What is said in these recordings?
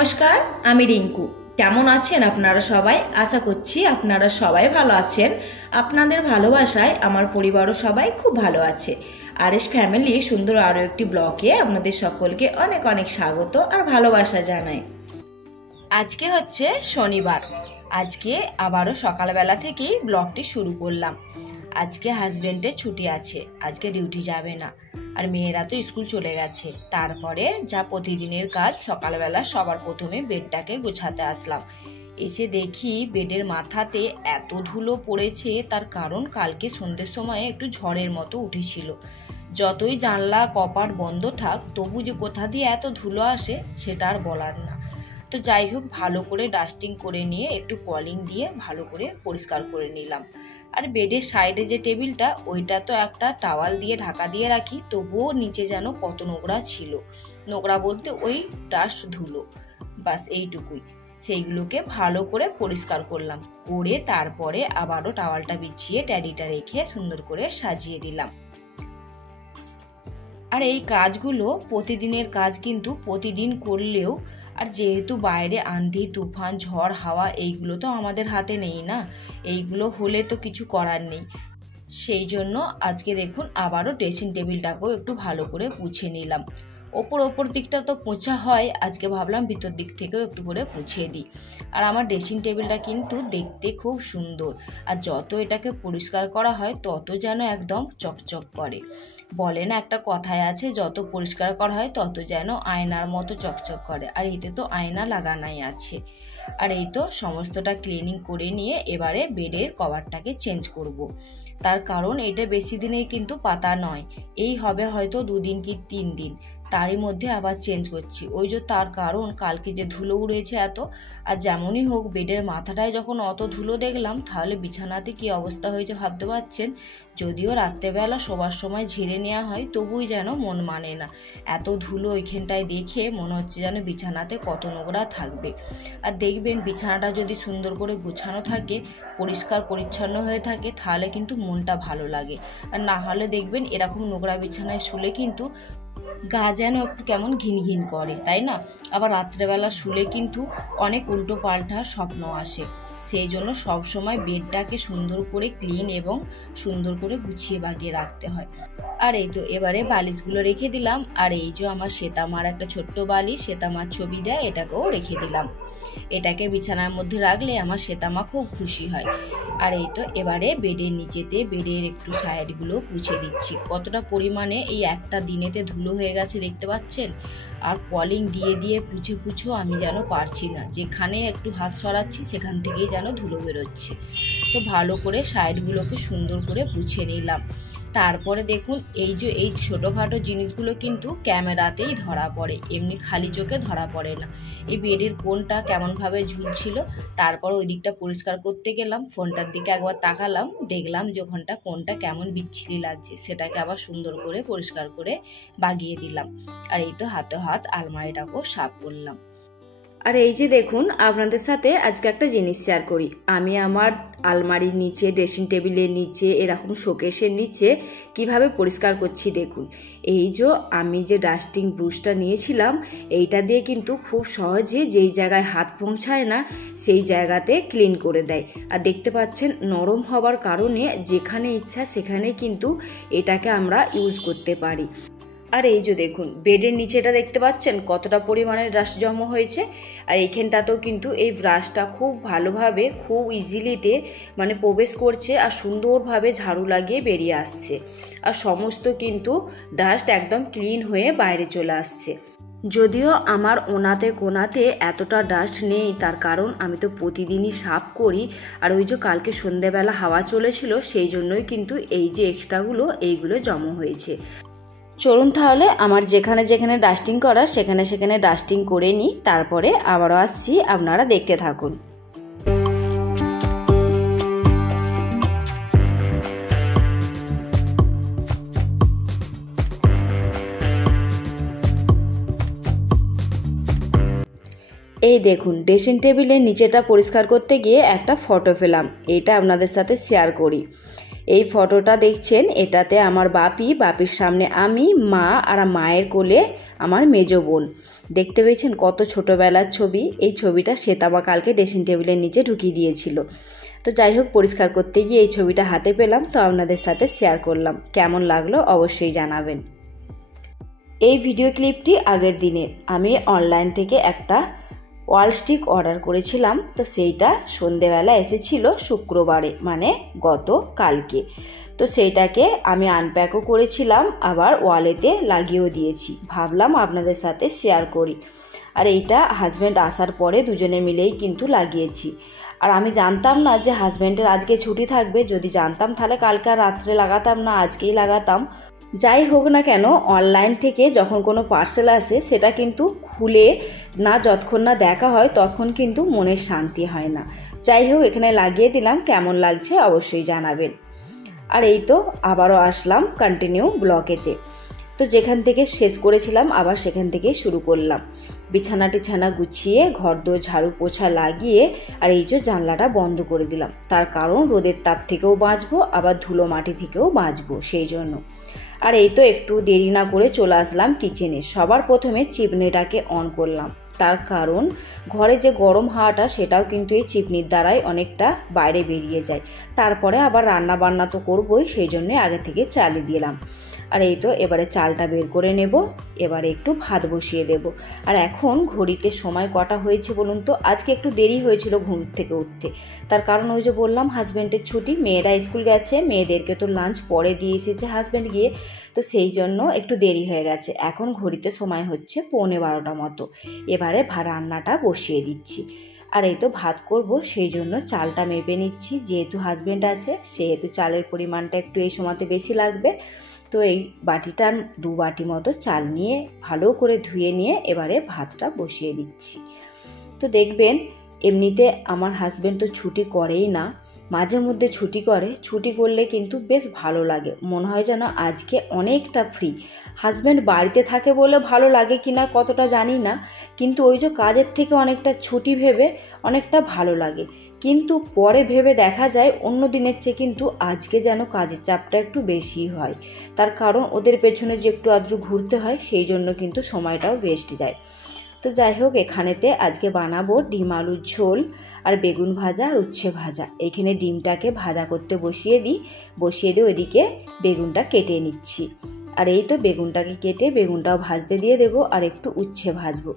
নমস্কার, আমি রিঙ্কু। কেমন আছেন আপনারা সবাই? আশা করছি আপনারা সবাই ভালো আছেন। আপনাদের ভালোবাসায় আমার পরিবারও সবাই খুব ভালো আছে। আরএস ফ্যামিলি সুন্দর আরও একটি ব্লগে আপনাদের সকলকে অনেক অনেক স্বাগত আর ভালোবাসা জানাই। আজকে হচ্ছে শনিবার। আজকে আবারও সকালবেলা থেকেই ব্লগটি শুরু করলাম। আজকে হাজবেন্ডের ছুটি আছে, আজকে ডিউটি যাবে না, আর মেয়েরা তো স্কুল চলে গেছে। তারপরে যা প্রতিদিনের কাজ, সকালবেলা সবার প্রথমে বেডটাকে গোছাতে আসলাম। এসে দেখি বেডের মাথাতে এত ধুলো পড়েছে। তার কারণ কালকে সন্ধ্যের সময় একটু ঝড়ের মতো উঠেছিল। যতই জানলা কপাট বন্ধ থাক, তবু যে কোথা দিয়ে এত ধুলো আসে সেটা আর বলার না। তো যাই হোক, ভালো করে ডাস্টিং করে নিয়ে একটু কলিং দিয়ে ভালো করে পরিষ্কার করে নিলাম। আর বেডের সাইডে যে টেবিলটা, ওইটা তো একটা টাওয়াল দিয়ে ঢাকা দিয়ে রাখি, তবুও নিচে যেন কত নোংরা ছিল। নোংরা বলতে ওই ডাস্ট ধুলো, বাস এইটুকুই। সেইগুলোকে ভালো করে পরিষ্কার করলাম, করে তারপরে আবারও টাওয়ালটা বিছিয়ে ট্যাডিটা রেখে সুন্দর করে সাজিয়ে দিলাম। আর এই কাজগুলো প্রতিদিনের কাজ, কিন্তু প্রতিদিন করলেও, আর যেহেতু বাইরে আঁধি তুফান ঝড় হাওয়া এইগুলো তো আমাদের হাতে নেই না, এইগুলো হলে তো কিছু করার নেই। সেই জন্য আজকে দেখুন আবারও ড্রেসিং টেবিলটাকেও একটু ভালো করে পুছে নিলাম। ওপর দিকটা তো পোছা হয়, আজকে ভাবলাম ভিতর দিক থেকেও একটু করে পুছিয়ে দিই। আর আমার ড্রেসিং টেবিলটা কিন্তু দেখতে খুব সুন্দর, আর যত এটাকে পরিষ্কার করা হয় তত যেন একদম চকচক করে। বলে না একটা কথায় আছে, যত পরিষ্কার করা হয় তত যেন আয়নার মতো চকচক করে, আর এতে তো আয়না লাগানাই আছে। আর এই তো সমস্তটা ক্লিনিং করে নিয়ে এবারে বেডের কভারটাকে চেঞ্জ করব। তার কারণ এটা বেশি দিনের কিন্তু পাতা নয়, এই হবে হয়তো 2 দিন কি 3 দিন, তারই মধ্যে আবার চেঞ্জ করছি। ওই যে তার কারণ কালকে যে ধুলো উড়েছে এত, আর যেমনই হোক বেডের মাথাটায় যখন অত ধুলো দেখলাম, তাহলে বিছানাতে কি অবস্থা হয়েছে ভাবতে পারছেন। যদিও রাত্রেবেলা শোবার সময় ঝেড়ে নেওয়া হয়, তবুই যেন মন মানে না। এত ধুলো ওইখানটায় দেখে মনে হচ্ছে যেন বিছানাতে কত নোংরা থাকবে। আর দেখবেন বিছানাটা যদি সুন্দর করে গোছানো থাকে, পরিষ্কার পরিচ্ছন্ন হয়ে থাকে, তাহলে কিন্তু মনটা ভালো লাগে। আর না হলে দেখবেন এরকম নোংরা বিছানায় শুলে কিন্তু গা যেন একটু কেমন ঘিন ঘিন করে, তাই না? আবার রাত্রেবেলা শুলে কিন্তু অনেক উল্টো পাল্টা স্বপ্ন আসে। সেই জন্য সবসময় বেডটাকে সুন্দর করে ক্লিন এবং সুন্দর করে গুছিয়ে বাগিয়ে রাখতে হয়। আর এই তো এবারে বালিশগুলো রেখে দিলাম। আর এই যে আমার শ্বেতামার একটা ছোট্ট বালিশ, শ্বেতামার ছবি দেয়, এটাকেও রেখে দিলাম। এটাকে বিছানার মধ্যে রাখলে আমার শ্বেতামা খুব খুশি হয়। আর এই তো এবারে বেডের নিচেতে বেডের একটু সাইডগুলো পুছে দিচ্ছি। কতটা পরিমাণে এই একটা দিনেতে ধুলো হয়ে গেছে দেখতে পাচ্ছেন। আর কলিং দিয়ে দিয়ে পুছেও আমি যেন পারছি না, যেখানে একটু হাত সরাচ্ছি সেখান থেকেই যেন ধুলো বেরোচ্ছে। তো ভালো করে সাইডগুলোকে সুন্দর করে পুছে নিলাম। তারপরে দেখুন এই যে এই ছোটোখাটো জিনিসগুলো কিন্তু ক্যামেরাতেই ধরা পড়ে, এমনি খালি চোখে ধরা পড়ে না। এই বেডের কোণটা কেমনভাবে ঝুলছিল, তারপর ওই দিকটা পরিষ্কার করতে গেলাম, ফোনটার দিকে একবার তাকালাম, দেখলাম যে ওখানটা কোণটা কেমন বিচ্ছিরি লাগছে, সেটাকে আবার সুন্দর করে পরিষ্কার করে বাগিয়ে দিলাম। আর এই তো হাতে হাত আলমারিটাকেও সাফ করলাম। আর এই যে দেখুন, আপনাদের সাথে আজকে একটা জিনিস শেয়ার করি। আমি আমার আলমারির নিচে, ড্রেসিং টেবিলের নিচে, এরকম শোকেসের নিচে কিভাবে পরিষ্কার করছি দেখুন। এই যে আমি যে ডাস্টিং ব্রুশটা নিয়েছিলাম, এইটা দিয়ে কিন্তু খুব সহজে যেই জায়গায় হাত পৌঁছায় না সেই জায়গাতে ক্লিন করে দেয়। আর দেখতে পাচ্ছেন নরম হবার কারণে যেখানে ইচ্ছা সেখানে কিন্তু এটাকে আমরা ইউজ করতে পারি। আর এই যে দেখুন বেডের নিচেটা দেখতে পাচ্ছেন কতটা পরিমাণে ডাস্ট জমা হয়েছে। আর এইখানটাতেও কিন্তু এই ব্রাশটা খুব ভালোভাবে, খুব ইজিলিতে মানে প্রবেশ করছে, আর সুন্দরভাবে ঝাড়ু লাগিয়ে বেরিয়ে আসছে। আর সমস্ত কিন্তু ডাস্ট একদম ক্লিন হয়ে বাইরে চলে আসছে। যদিও আমার ওনাতে কোনাতে এতটা ডাস্ট নেই, তার কারণ আমি তো প্রতিদিনই সাফ করি। আর ওই যে কালকে সন্ধ্যেবেলা হাওয়া চলেছিল, সেই জন্যই কিন্তু এই যে এক্সট্রাগুলো এইগুলো জমা হয়েছে। চলুন তাহলে আমার যেখানে যেখানে ডাস্টিং করার সেখানে সেখানে ডাস্টিং করে নিই, তারপরে আবারও আসছি, আপনারা দেখতে থাকুন। এই দেখুন ড্রেসিং টেবিলের নিচেটা পরিষ্কার করতে গিয়ে একটা ফটো পেলাম, এইটা আপনাদের সাথে শেয়ার করি। এই ফটোটা দেখছেন, এটাতে আমার বাপির সামনে আমি, মা আর মায়ের কোলে আমার মেজো বোন। দেখতে পেয়েছেন কত ছোটোবেলার ছবি। এই ছবিটা শ্বেতামা কালকে ড্রেসিং টেবিলের নিচে ঢুকিয়ে দিয়েছিল। তো যাই হোক, পরিষ্কার করতে গিয়ে এই ছবিটা হাতে পেলাম, তো আপনাদের সাথে শেয়ার করলাম। কেমন লাগলো অবশ্যই জানাবেন। এই ভিডিও ক্লিপটি আগের দিনের। আমি অনলাইন থেকে একটা ওয়াল স্টিক অর্ডার করেছিলাম, তো সেইটা সন্ধেবেলা এসেছিল শুক্রবারে, মানে গত কালকে। তো সেইটাকে আমি আনপ্যাকও করেছিলাম, আবার ওয়ালেতে লাগিয়েও দিয়েছি। ভাবলাম আপনাদের সাথে শেয়ার করি। আর এইটা হাজব্যান্ড আসার পরে দুজনে মিলেই কিন্তু লাগিয়েছি। আর আমি জানতাম না যে হাজব্যান্ডের আজকে ছুটি থাকবে। যদি জানতাম তাহলে কালকে রাত্রে লাগাতাম না, আজকেই লাগাতাম। যাই হোক না কেন, অনলাইন থেকে যখন কোনো পার্সেল আসে সেটা কিন্তু খুলে না যতক্ষণ না দেখা হয় ততক্ষণ কিন্তু মনের শান্তি হয় না। যাই হোক, এখানে লাগিয়ে দিলাম। কেমন লাগছে অবশ্যই জানাবেন। আর এই তো আবারও আসলাম কন্টিনিউ ব্লগেতে। তো যেখান থেকে শেষ করেছিলাম আবার সেখান থেকেই শুরু করলাম। বিছানা টিছানা গুছিয়ে ঘরদোর ঝাড়ু পোছা লাগিয়ে আর এই যে জানলাটা বন্ধ করে দিলাম। তার কারণ রোদের তাপ থেকেও বাঁচবো, আবার ধুলো মাটি থেকেও বাঁচবো, সেই জন্য। আর এই তো একটু দেরি না করে চলে আসলাম কিচেনে। সবার প্রথমে চিমনিটাকে অন করলাম, তার কারণ ঘরে যে গরম হাওয়াটা সেটাও কিন্তু এই চিমনির দ্বারাই অনেকটা বাইরে বেরিয়ে যায়। তারপরে আবার রান্না বান্না তো করবোই, সেই জন্যই আগে থেকে চালিয়ে দিলাম। আর এই তো এবারে চালটা বের করে নেব, এবারে একটু ভাত বসিয়ে দেব। আর এখন ঘড়িতে সময় কটা হয়েছে বলুন তো? আজকে একটু দেরি হয়েছিল ঘুম থেকে উঠতে। তার কারণ ওই যে বললাম হাজব্যান্ডের ছুটি, মেয়েরা স্কুল গেছে, মেয়েদেরকে তো লাঞ্চ পরে দিয়ে এসেছে হাজব্যান্ড গিয়ে, তো সেই জন্য একটু দেরি হয়ে গেছে। এখন ঘড়িতে সময় হচ্ছে 11:15 মতো। এবারে রান্নাটা বসিয়ে দিচ্ছি। আর এই তো ভাত করব, সেই জন্য চালটা মেপে নিচ্ছি। যেহেতু হাজব্যান্ড আছে সেহেতু চালের পরিমাণটা একটু এই সময়তে বেশি লাগবে। তো এই বাটিটার 2 বাটি মতো চাল নিয়ে ভালো করে ধুয়ে নিয়ে এবারে ভাতটা বসিয়ে দিচ্ছি। তো দেখবেন এমনিতে আমার হাজব্যান্ড তো ছুটি করেই না, মাঝে মধ্যে ছুটি করে। ছুটি করলে কিন্তু বেশ ভালো লাগে, মনে হয় যেন আজকে অনেকটা ফ্রি। হাজব্যান্ড বাড়িতে থাকে বলে ভালো লাগে কিনা কতটা জানি না, কিন্তু ওই যে কাজের থেকে অনেকটা ছুটি ভেবে অনেকটা ভালো লাগে। কিন্তু পরে ভেবে দেখা যায় অন্য দিনের চেয়ে কিন্তু আজকে যেন কাজের চাপটা একটু বেশি হয়। তার কারণ ওদের পেছনে যে একটু আদ্রু ঘুরতে হয়, সেই জন্য কিন্তু সময়টাও ওয়েস্ট যায়। তো যাই হোক, এখানেতে আজকে বানাবো ডিম আলুর ঝোল আর বেগুন ভাজা আর উচ্ছে ভাজা। এইখানে ডিমটাকে ভাজা করতে বসিয়ে দিয়ে ওইদিকে বেগুনটা কেটে নিচ্ছি। আর এই তো বেগুনটাকে কেটে বেগুনটাও ভাজতে দিয়ে দেবো, আর একটু উচ্ছে ভাজবো।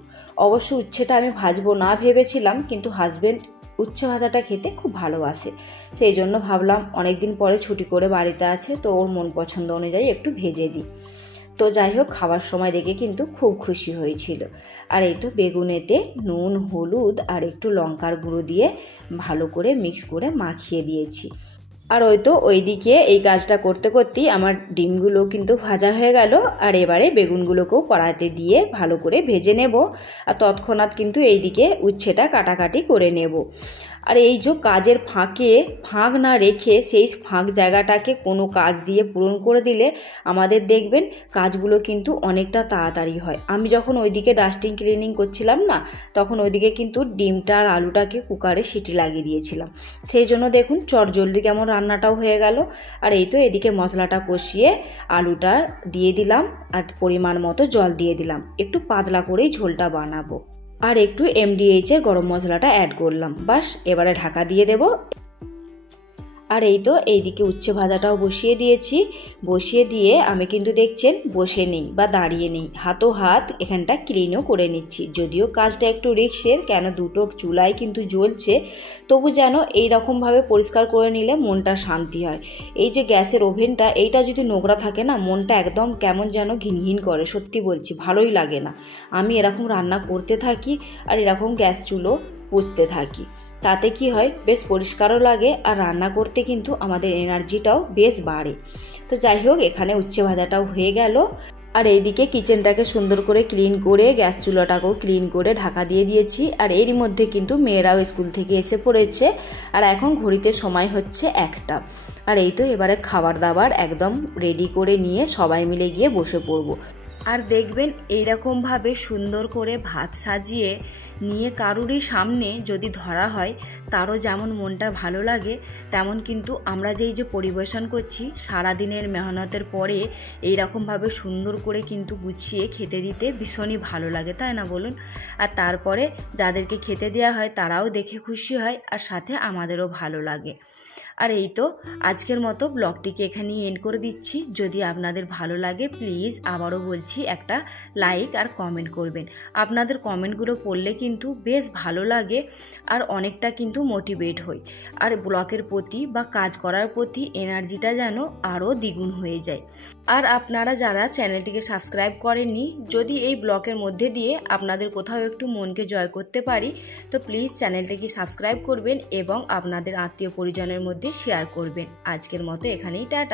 অবশ্য উচ্ছেটা আমি ভাজবো না ভেবেছিলাম, কিন্তু হাজব্যান্ড উচ্ছে ভাজাটা খেতে খুব ভালোবাসে, সেই জন্য ভাবলাম অনেক দিন পরে ছুটি করে বাড়িতে আছে, তো ওর মন পছন্দ অনুযায়ী একটু ভেজে দিই। তো যাই হোক, খাবার সময় দেখে কিন্তু খুব খুশি হয়েছিল। আর এই তো বেগুনেতে নুন হলুদ আর একটু লঙ্কার গুঁড়ো দিয়ে ভালো করে মিক্স করে মাখিয়ে দিয়েছি। আর ওই তো ওইদিকে এই কাজটা করতে করতেই আমার ডিমগুলো কিন্তু ভাজা হয়ে গেল। আর এবারে বেগুনগুলোকেও কড়াইতে দিয়ে ভালো করে ভেজে নেব, আর তৎক্ষণাৎ কিন্তু এইদিকে উচ্ছেটা কাটাকাটি করে নেব। আর এই যে কাজের ফাঁক না রেখে সেই ফাঁক জায়গাটাকে কোনো কাজ দিয়ে পূরণ করে দিলে আমাদের দেখবেন কাজগুলো কিন্তু অনেকটা তাড়াতাড়ি হয়। আমি যখন ওইদিকে ডাস্টিং ক্লিনিং করছিলাম না, তখন ওইদিকে কিন্তু ডিমটা আর আলুটাকে কুকারে সিটি লাগিয়ে দিয়েছিলাম, সেই জন্য দেখুন চটজলদি কেমন রান্নাটাও হয়ে গেল। আর এই তো এদিকে মশলাটা কষিয়ে আলুটা দিয়ে দিলাম, আর পরিমাণ মতো জল দিয়ে দিলাম। একটু পাতলা করেই ঝোলটা বানাবো। আর একটু MDH-এর গরম মশলাটা অ্যাড করলাম, বাস এবারে ঢাকা দিয়ে দেব। আর এই তো এইদিকে উচ্ছে ভাজাটাও বসিয়ে দিয়েছি। বসিয়ে দিয়ে আমি কিন্তু দেখছেন বসে নেই বা দাঁড়িয়ে নেই, হাত এখানটা ক্লিনও করে নিচ্ছি। যদিও কাজটা একটু রিস্কের, কেন দুটো চুলাই কিন্তু জ্বলছে, তবু যেন এইরকমভাবে পরিষ্কার করে নিলে মনটা শান্তি হয়। এই যে গ্যাসের ওভেনটা, এইটা যদি নোংরা থাকে না, মনটা একদম কেমন যেন ঘিনঘিন করে, সত্যি বলছি ভালোই লাগে না। আমি এরকম রান্না করতে থাকি আর এরকম গ্যাস চুলো পুষতে থাকি, তাতে কি হয় বেশ পরিষ্কারও লাগে, আর রান্না করতে কিন্তু আমাদের এনার্জিটাও বেশ বাড়ে। তো যাই হোক, এখানে উচ্ছে ভাজাটাও হয়ে গেল। আর এইদিকে কিচেনটাকে সুন্দর করে ক্লিন করে গ্যাস চুলাটাকেও ক্লিন করে ঢাকা দিয়ে দিয়েছি। আর এরই মধ্যে কিন্তু মেয়েরাও স্কুল থেকে এসে পড়েছে, আর এখন ঘড়িতে সময় হচ্ছে 1টা। আর এই তো এবারে খাবার দাবার একদম রেডি করে নিয়ে সবাই মিলে গিয়ে বসে পড়বো। আর দেখবেন এইরকমভাবে সুন্দর করে ভাত সাজিয়ে নিয়ে কারুরই সামনে যদি ধরা হয় তারও যেমন মনটা ভালো লাগে, তেমন কিন্তু আমরা যে পরিবেশন করছি সারাদিনের মেহনতের পরে এইরকমভাবে সুন্দর করে কিন্তু গুছিয়ে খেতে দিতে ভীষণই ভালো লাগে, তাই না বলুন? আর তারপরে যাদেরকে খেতে দেওয়া হয় তারাও দেখে খুশি হয় আর সাথে আমাদেরও ভালো লাগে। আর এই তো আজকের মতো ব্লগটিকে এখানেই এন্ড করে দিচ্ছি। যদি আপনাদের ভালো লাগে প্লিজ আবারও বলছি একটা লাইক আর কমেন্ট করবেন। আপনাদের কমেন্টগুলো পড়লে কিন্তু বেশ ভালো লাগে আর অনেকটা কিন্তু মোটিভেট হই, আর ব্লগের প্রতি বা কাজ করার প্রতি এনার্জিটা যেন আরও দ্বিগুণ হয়ে যায়। আর আপনারা যারা চ্যানেলটিকে সাবস্ক্রাইব করেননি, যদি এই ব্লগের মধ্যে দিয়ে আপনাদের কোথাও একটু মনকে জয় করতে পারি তো প্লিজ চ্যানেলটিকে সাবস্ক্রাইব করবেন এবং আপনাদের আত্মীয় পরিজনের মধ্যে শেয়ার করবেন। আজকের মতো এখানেই টাটা।